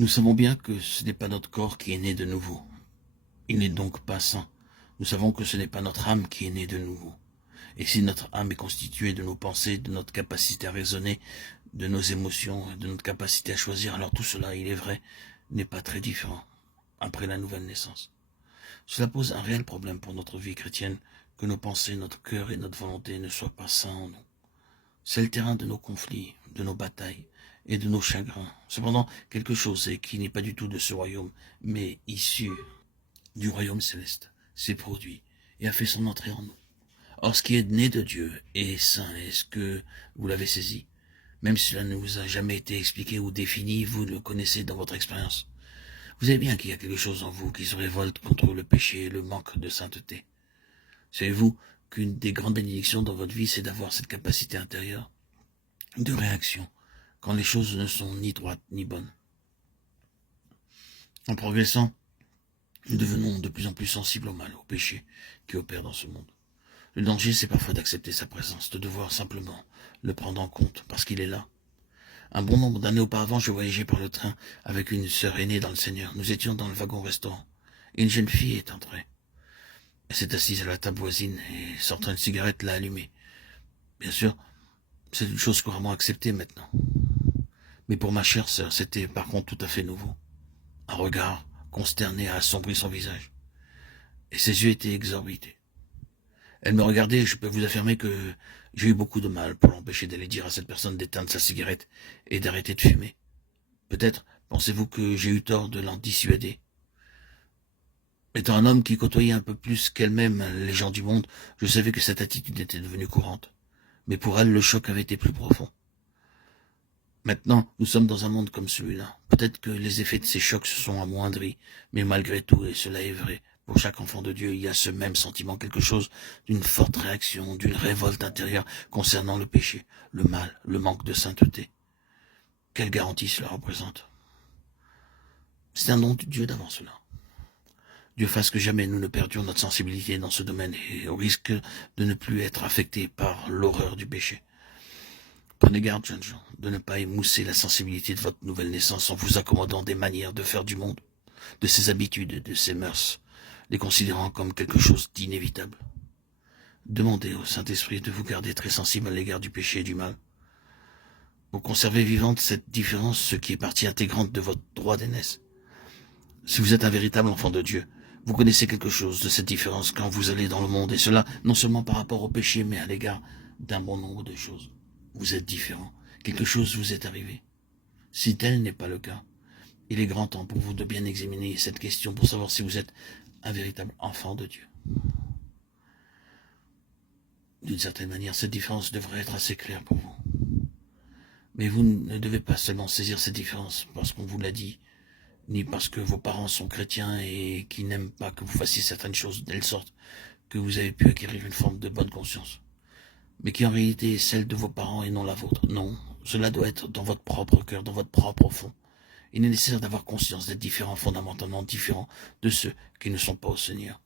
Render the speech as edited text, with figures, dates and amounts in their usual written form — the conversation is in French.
Nous savons bien que ce n'est pas notre corps qui est né de nouveau. Il n'est donc pas saint. Nous savons que ce n'est pas notre âme qui est née de nouveau. Et si notre âme est constituée de nos pensées, de notre capacité à raisonner, de nos émotions, de notre capacité à choisir, alors tout cela, il est vrai, n'est pas très différent après la nouvelle naissance. Cela pose un réel problème pour notre vie chrétienne, que nos pensées, notre cœur et notre volonté ne soient pas saints en nous. C'est le terrain de nos conflits, de nos batailles et de nos chagrins. Cependant, quelque chose est qui n'est pas du tout de ce royaume, mais issu du royaume céleste, s'est produit et a fait son entrée en nous. Or, ce qui est né de Dieu est saint. Est-ce que vous l'avez saisi? Même si cela ne vous a jamais été expliqué ou défini, vous le connaissez dans votre expérience. Vous savez bien qu'il y a quelque chose en vous qui se révolte contre le péché et le manque de sainteté. Savez-vous qu'une des grandes bénédictions dans votre vie, c'est d'avoir cette capacité intérieure de réaction quand les choses ne sont ni droites ni bonnes. En progressant, nous devenons de plus en plus sensibles au mal, au péché qui opère dans ce monde. Le danger, c'est parfois d'accepter sa présence, de devoir simplement le prendre en compte, parce qu'il est là. Un bon nombre d'années auparavant, je voyageais par le train avec une sœur aînée dans le Seigneur. Nous étions dans le wagon-restaurant, et une jeune fille est entrée. Elle s'est assise à la table voisine, et sortant une cigarette, l'a allumée. Bien sûr, c'est une chose couramment acceptée maintenant. Mais pour ma chère sœur, c'était par contre tout à fait nouveau. Un regard consterné a assombri son visage, et ses yeux étaient exorbités. Elle me regardait et je peux vous affirmer que j'ai eu beaucoup de mal pour l'empêcher d'aller dire à cette personne d'éteindre sa cigarette et d'arrêter de fumer. Peut-être pensez-vous que j'ai eu tort de l'en dissuader. Étant un homme qui côtoyait un peu plus qu'elle-même les gens du monde, je savais que cette attitude était devenue courante. Mais pour elle, le choc avait été plus profond. Maintenant, nous sommes dans un monde comme celui-là. Peut-être que les effets de ces chocs se sont amoindris, mais malgré tout, et cela est vrai, pour chaque enfant de Dieu, il y a ce même sentiment, quelque chose d'une forte réaction, d'une révolte intérieure concernant le péché, le mal, le manque de sainteté. Quelle garantie cela représente? C'est un don de Dieu d'avant cela. Dieu fasse que jamais nous ne perdions notre sensibilité dans ce domaine et au risque de ne plus être affectés par l'horreur du péché. Prenez garde, jeunes gens, de ne pas émousser la sensibilité de votre nouvelle naissance en vous accommodant des manières de faire du monde, de ses habitudes, de ses mœurs, les considérant comme quelque chose d'inévitable. Demandez au Saint-Esprit de vous garder très sensible à l'égard du péché et du mal. Vous conservez vivante cette différence, ce qui est partie intégrante de votre droit d'aînesse. Si vous êtes un véritable enfant de Dieu, vous connaissez quelque chose de cette différence quand vous allez dans le monde, et cela non seulement par rapport au péché, mais à l'égard d'un bon nombre de choses. Vous êtes différent, quelque chose vous est arrivé. Si tel n'est pas le cas, il est grand temps pour vous de bien examiner cette question pour savoir si vous êtes un véritable enfant de Dieu. D'une certaine manière, cette différence devrait être assez claire pour vous. Mais vous ne devez pas seulement saisir cette différence parce qu'on vous l'a dit, ni parce que vos parents sont chrétiens et qui n'aiment pas que vous fassiez certaines choses de telle sorte que vous avez pu acquérir une forme de bonne conscience, mais qui en réalité est celle de vos parents et non la vôtre. Non, cela doit être dans votre propre cœur, dans votre propre fond. Il est nécessaire d'avoir conscience d'être différent, fondamentalement différent de ceux qui ne sont pas au Seigneur.